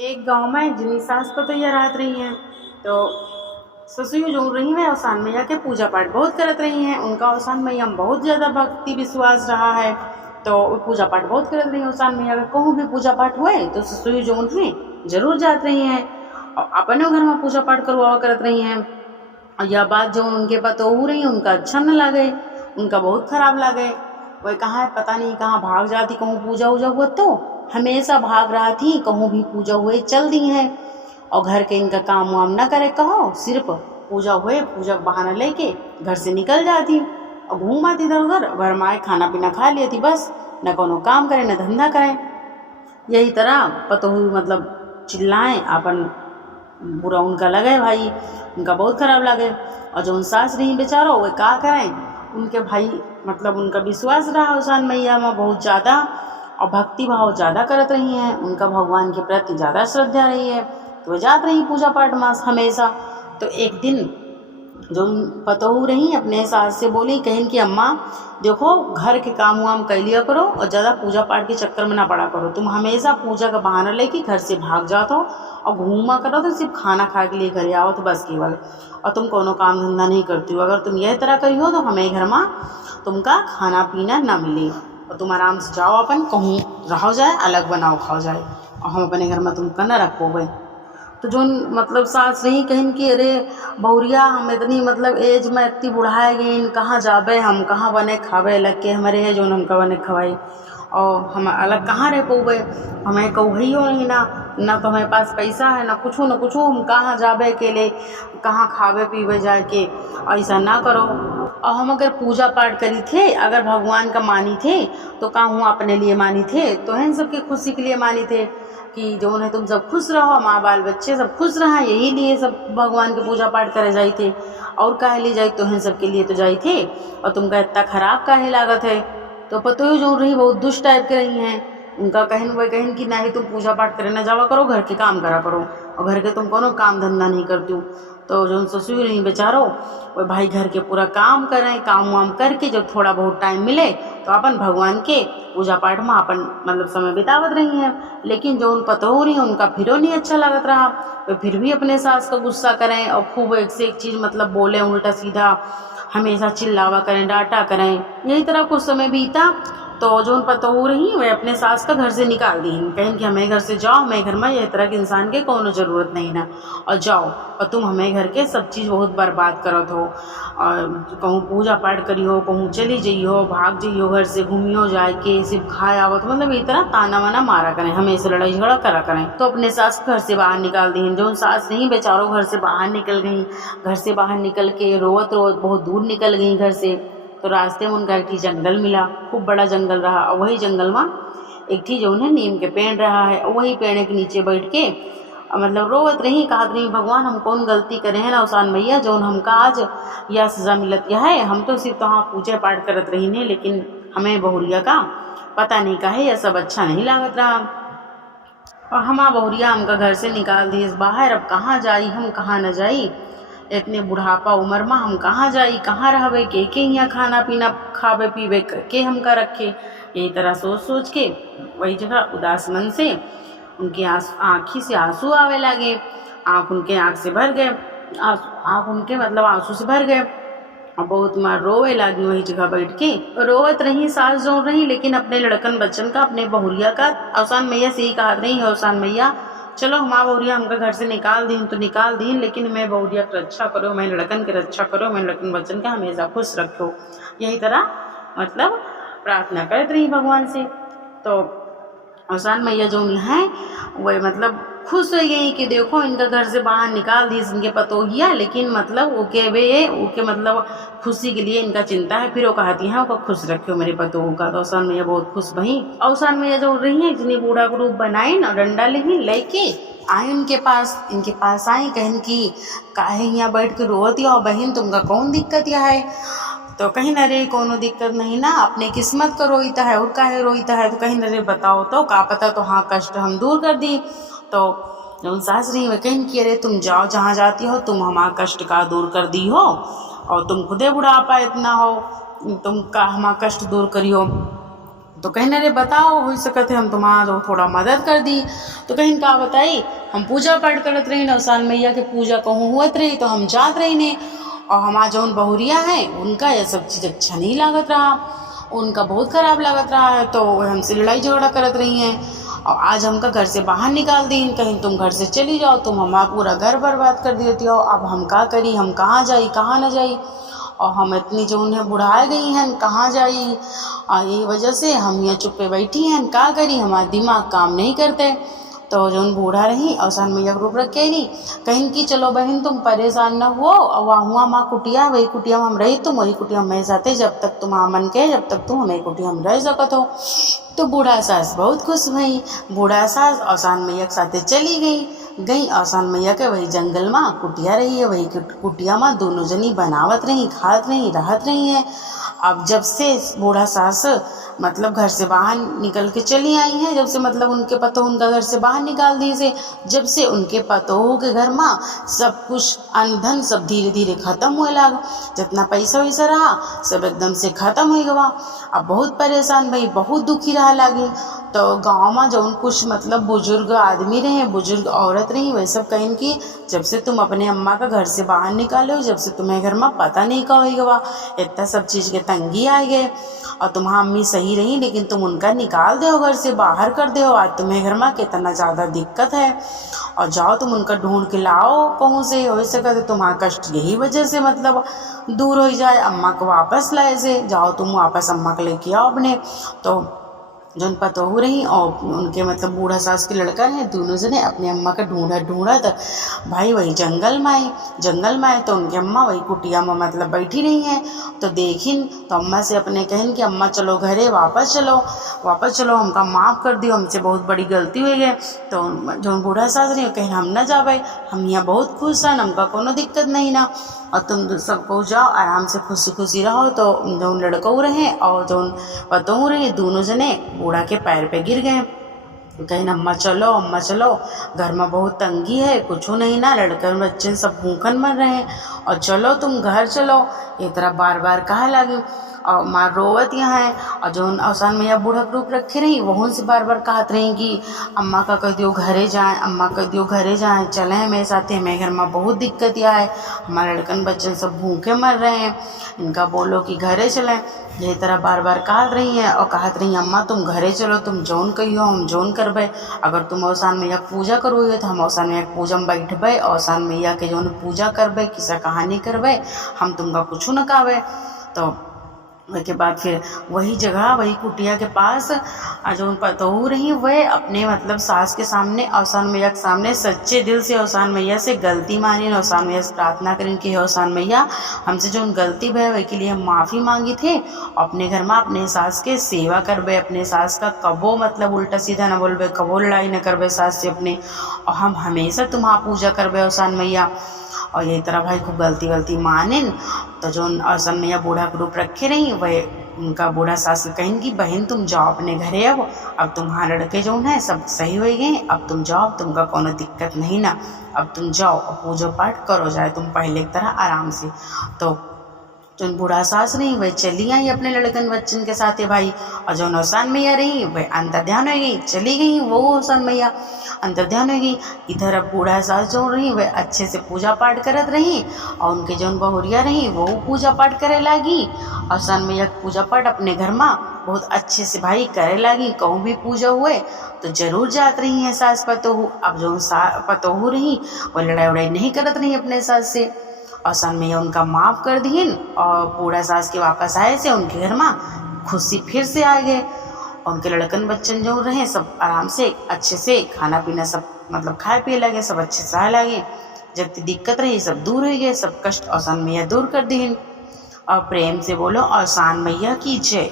एक गांव में जिनी सास पतोहिया रहत रही हैं। तो ससुर जो रही हैं औसान मैया के पूजा पाठ बहुत करत रही हैं। उनका औसान मैया में बहुत ज़्यादा भक्ति विश्वास रहा है। तो वो पूजा पाठ बहुत करत रही हैं। औसान मैया का कहूँ भी पूजा पाठ हुए तो ससुर जो हैं जरूर जात रही हैं और अपने घर में पूजा पाठ करवा करत रही हैं। और यह बात जो उनके बतोहू रही उनका अच्छा न लगे, उनका बहुत खराब लगे। वही कहाँ है पता नहीं कहाँ भाग जाती, कहूँ पूजा वूजा हुआ तो हमेशा भाग रहा थी, कहूँ भी पूजा हुए चल दी हैं। और घर के इनका काम वाम ना करे, कहो सिर्फ पूजा हुए पूजा बहाना लेके घर से निकल जाती और घूम आती इधर उधर। घर में आए खाना पीना खा लेती, बस न कोनो काम करें न धंधा करें। यही तरह पतोहू मतलब चिल्लाएं अपन बुरा उनका लगे भाई, उनका बहुत खराब लगे। और जो उन सास रही बेचारो वे का करें, उनके भाई मतलब उनका विश्वास रहा औसान मैया में बहुत ज़्यादा और भक्ति भाव ज़्यादा करत रही हैं। उनका भगवान के प्रति ज़्यादा श्रद्धा रही है तो वे जात रही पूजा पाठ में हमेशा। तो एक दिन जो पतोहू रही अपने सास से बोली, कहीं कि अम्मा देखो घर के काम वाम कर लिया करो और ज़्यादा पूजा पाठ के चक्कर में ना पड़ा करो। तुम हमेशा पूजा का बहाना लेके घर से भाग जाते हो और घूमा करो तो सिर्फ खाना खा के लिए घर आओ तो बस केवल, और तुम कोनो काम धंधा नहीं करती हो। अगर तुम यह तरह करी हो तो हमें घर में तुमका खाना पीना ना मिले और तुम आराम से जाओ अपन कहूँ रहो जाए, अलग बनाओ खाओ जाए, और हम अपने घर में तुमका न रख पाओगे। तो जो मतलब सास रही कहीं कि अरे बहुरिया हम इतनी मतलब एज में इतनी बुढ़ाए गई, कहाँ जाबे हम, कहाँ बने खावे अलग के हमारे है जो हमका बने खवाई, और हम अलग कहाँ रह पाओगे। हमें कहू हो नहीं ना तो हमारे पास पैसा है ना कुछ हम कहाँ जाबे अकेले, कहाँ खावे पीवे जाए के, ऐसा ना करो। और हम अगर पूजा पाठ करी थे, अगर भगवान का मानी थे तो कहूँ अपने लिए मानी थे, तो है सबकी खुशी के लिए मानी थे कि जो उन्हें तुम सब खुश रहो, माँ बाल बच्चे सब खुश रहा, यही लिए सब भगवान के पूजा पाठ करे जाए थे। और काहे लिए जाए तो हैं सबके लिए तो जाए थे, और तुमका इतना खराब काहे लागत है। तो पतो ही जो रही बहुत दुष्ट टाइप के रही हैं। उनका कहन वह कहन कि नहीं तुम पूजा पाठ करे ना जावा करो, घर के काम करा करो, और घर के तुम कोनो काम धंधा नहीं करती हो। तो जो ससुर नहीं बेचारो वह भाई घर के पूरा काम करें, काम वाम करके जब थोड़ा बहुत टाइम मिले तो अपन भगवान के पूजा पाठ में अपन मतलब समय बितावत रही हैं। लेकिन जो उन पतो हो रही है उनका फिर नहीं अच्छा लगत रहा, तो फिर भी अपने सास का गुस्सा करें और खूब एक से एक चीज़ मतलब बोले उल्टा सीधा, हमेशा चिल्लावा करें डांटा करें। यही तरह कुछ समय बीता तो जो उन पतो हो रही वे अपने सास का घर से निकाल दी, कहें कि हमें घर से जाओ, हमें घर में यह तरह के इंसान के कोनो ज़रूरत नहीं ना, और जाओ और तुम हमें घर के सब चीज़ बहुत बर्बाद करत हो। और कहूँ पूजा पाठ करी हो, कहूँ चली जाइयो, भाग जाइयो घर से, घूमियो जाए के सिर्फ खाए आवत, मतलब इस तरह ताना वाना मारा करें, हमेशा लड़ाई झगड़ा करा करें। तो अपने सास घर से बाहर निकाल दी। जो सास नहीं बेचारों घर से बाहर निकल गई, घर से बाहर निकल के रोवत रोवत बहुत दूर निकल गई घर से। तो रास्ते में उनका एक ठी जंगल मिला, खूब बड़ा जंगल रहा, और वही जंगल में एक ठी जो है नीम के पेड़ रहा है, और वही पेड़ के नीचे बैठ के मतलब रोवत रही, कहत रही भगवान हम कौन गलती करे हैं ना औसान मैया जो हमका आज यह सजा मिलत यह है। हम तो सिर्फ वहाँ पूजा पाठ करत रही ने, लेकिन हमें बहुरिया का पता नहीं काहे यह सब अच्छा नहीं लागत रहा, और हमारा बहुरिया हमका घर से निकाल दी बाहर। अब कहाँ जाई हम, कहाँ न जाई, इतने बुढ़ापा उम्र में हम कहाँ जाई, कहाँ रहबे, के यहाँ खाना पीना खावे पीवे के हमका रखे। यही तरह सोच सोच के वही जगह उदास मन से उनके आँखी से आंसू आवे लगे, उनके आँख से भर गए, आँख उनके मतलब आंसू से भर गए, और बहुत मार रोवे लगी। वही जगह बैठ के रोवत रही सास जो रही, लेकिन अपने लड़कन बच्चन का, अपने बहुरिया का औसान मैया से ही कहा रही है, औसान मैया चलो हमारा बहुरिया हमका घर से निकाल दी तो निकाल दी, लेकिन मैं बहुरिया की रक्षा करो, मैं लड़कन की रक्षा करो, मैं लड़कन बच्चन का हमेशा खुश रखो। यही तरह मतलब प्रार्थना करते रही भगवान से। तो औसान मैया जो है वह मतलब खुश हो गई कि देखो इनका घर से बाहर निकाल दी इनके पतोहिया, लेकिन मतलब ओके मतलब खुशी के लिए इनका चिंता है। फिर वो कहती है वो खुश रखियो मेरे पतोह का। तो औसान मैया बहुत खुश भई। औसान मैया जो रही है जिन्हें बूढ़ा का रूप बनाई ना, डंडा लेके आए इनके पास आई, कहन की काहे यहाँ बैठ के रोती हो बहन, तुमका कौन दिक्कत यह है। तो कहीं न रे कोनो दिक्कत नहीं ना, अपने किस्मत का रोईता है और काहे रोईता है। तो कहीं न रे बताओ तो का पता, तो हाँ कष्ट हम दूर कर दी। तो जब सास रही वे कहीं कि अरे तुम जाओ जहाँ जाती हो, तुम हमारा कष्ट का दूर कर दी हो, और तुम खुदे बुढ़ापा इतना हो, तुम का हमारा कष्ट दूर करियो। तो कहीं अरे बताओ हो सकते हम तुम्हारा जो थोड़ा मदद कर दी। तो कहीं का बताई हम पूजा पाठ करत रही न औसान मैया के पूजा कहूँ हुत रही तो हम जात रही ने। और हमारा जौन बहुरिया है उनका यह सब चीज़ अच्छा नहीं लागत रहा, उनका बहुत ख़राब लागत रहा है। तो वह हमसे लड़ाई झगड़ा करत रही हैं और आज हमका घर से बाहर निकाल दी। कहीं तुम घर से चली जाओ, तुम हमारा पूरा घर बर्बाद कर देती हो। अब हम का करी, हम कहाँ जाई कहाँ न जाई। और हम इतनी जो उन्हें बुढ़ा गई हैं कहाँ जाई। और यही वजह से हम यहाँ चुप्पे बैठी हैं, का करी, हमारा दिमाग काम नहीं करते। तो जो बूढ़ा रही औसान मैया रूप रखे नहीं कहीं की चलो बहन तुम परेशान न हो, वहाँ हुआ माँ कुटिया वही कुटिया में हम रही, तुम वही कुटिया में जाते जब तक तुम मन के, जब तक तुम हमें कुटिया में रह सकत हो। तो बूढ़ा सास बहुत खुश भई। बूढ़ा सास औसान मैया के साथे चली गई औसान मैया के वही जंगल में कुटिया रही है, वही कुटिया में दोनों जनी बनावत रही, खात रही, रहत रही है। अब जब से बूढ़ा सास मतलब घर से बाहर निकल के चली आई हैं, जब से मतलब उनके पतोह उनका घर से बाहर निकाल दिए से, जब से उनके पतोह के घर में सब कुछ अन्न धन सब धीरे धीरे ख़त्म हुए लगा। जितना पैसा वैसा रहा सब एकदम से ख़त्म हो गया। अब बहुत परेशान भई, बहुत दुखी रहा लगी। तो गांव में जो कुछ मतलब बुजुर्ग आदमी रहे, बुजुर्ग औरत रही, वही सब कहें कि जब से तुम अपने अम्मा का घर से बाहर निकाले हो, जब से तुम्हें घर में पता नहीं का होगा, इतना सब चीज़ के तंगी आ गए। और तुम्हारा अम्मी सही रही लेकिन तुम उनका निकाल दो घर से बाहर कर दो। आज तुम्हें घर में कितना ज़्यादा दिक्कत है, और जाओ तुम उनका ढूंढ के लाओ कहूँ से, हो सके तुम्हारा कष्ट यही वजह से मतलब दूर हो जाए। अम्मा को वापस लाए से, जाओ तुम वापस अम्मा को लेके आओ अपने। तो जौन पतोहू रही और उनके मतलब बूढ़ा सास के लड़का है, दोनों जने अपने अम्मा का ढूंढा तो भाई वही जंगल में आए। तो उनकी अम्मा वही कुटिया में मतलब बैठी रही हैं। तो देखिन तो अम्मा से अपने कहन कि अम्मा चलो घरे, वापस चलो हमका माफ़ कर दियो, हमसे बहुत बड़ी गलती हुई है। तो जो बूढ़ा सास रही कहीं हम न जावे, हम यहाँ बहुत खुश हैं, हमका कोनो दिक्कत नहीं ना, और तुम सबको जाओ आराम से खुशी खुशी रहो। तो जो लड़कों रहे और जो पतोहू रहे दोनों जने बूढ़ा के पैर पे गिर गए। कहीं अम्मा चलो घर में बहुत तंगी है, कुछ नहीं ना, लड़के बच्चे सब भूखन मर रहे हैं, और चलो तुम घर चलो। ये तरह बार बार कहा लगी और माँ रोवत यहाँ है। और जो औसान मैया बूढ़ा रूप रखे रही वहाँ से बार बार कहत रही कि अम्मा का कह दियो घरे जाएँ, अम्मा कह दियो घरे जाएँ, चलें हमें साथ, हमें घर में बहुत दिक्कत यह है, हमारे लड़कन बच्चन सब भूखे मर रहे हैं, इनका बोलो कि घरे चलें। यही तरह बार बार कहत रही हैं और कहत रही अम्मा तुम घरे चलो, तुम जौन कहियो हम जौन करबे। अगर तुम औसान मैया पूजा करोगे तो हम औसान मैया पूजा में बैठबे, औसान मैया के जौन पूजा करबे, किस्सा कहानी करबे, हम तुमका कुछ न कहबे। तो उसके बाद फिर वही जगह वही कुटिया के पास जो पतोहू रही वह अपने मतलब सास के सामने औसान मैया के सामने सच्चे दिल से औसान मैया से गलती मानी, औसान मैया से प्रार्थना करें कि औसान मैया हमसे जो गलती भय वही के लिए हम माफ़ी मांगी थे। अपने घर में अपने सास के सेवा करबे, अपने सास का कबो मतलब उल्टा सीधा न बोलबे, कबो लड़ाई न करबे सास से अपने, और हम हमेशा तुम्हारा पूजा करबे औसान मैया। और यही तरह भाई खूब गलती मानेन। तो जो औसान मैया बूढ़ा के रूप रखे रही वह उनका बूढ़ा सास कहें कि बहन तुम जाओ अपने घरे, अब तुम्हारे लड़के जो है सब सही हो गए, अब तुम जाओ, तुमका कोनो दिक्कत नहीं ना, अब तुम जाओ और पूजा पाठ करो जाए तुम पहले की तरह आराम से। तो जो बूढ़ा सास रही वह चली आई अपने लड़कन बच्चन के साथ भाई, और जो औसान मैया रही वह अंतर ध्यान हो गई, चली गई वो औसान मैया अंतर ध्यान हो गई। इधर अब बूढ़ा सास जो रही वह अच्छे से पूजा पाठ करत रही, और उनके जो बहुरिया रही वो पूजा पाठ करे लगी। औसान मैया पूजा पाठ अपने घर में बहुत अच्छे से भाई करे लगी, कहूँ भी पूजा हुए तो जरूर जात रही हैं सास पतोहू। अब जो पतोहू रही वो लड़ाई उड़ाई नहीं करत रही अपने सास से, औसान मैया उनका माफ़ कर दीन, और बूढ़ा सास के वापस आए से उनके घर में खुशी फिर से आ गए। उनके लड़कन बच्चन जो रहे सब आराम से अच्छे से खाना पीना सब मतलब खाए पिए लगे, सब अच्छे से आए लगे, जितनी दिक्कत रही सब दूर हो गए, सब कष्ट औसान मैया दूर कर दीन। और प्रेम से बोलो औसान मैया की जय।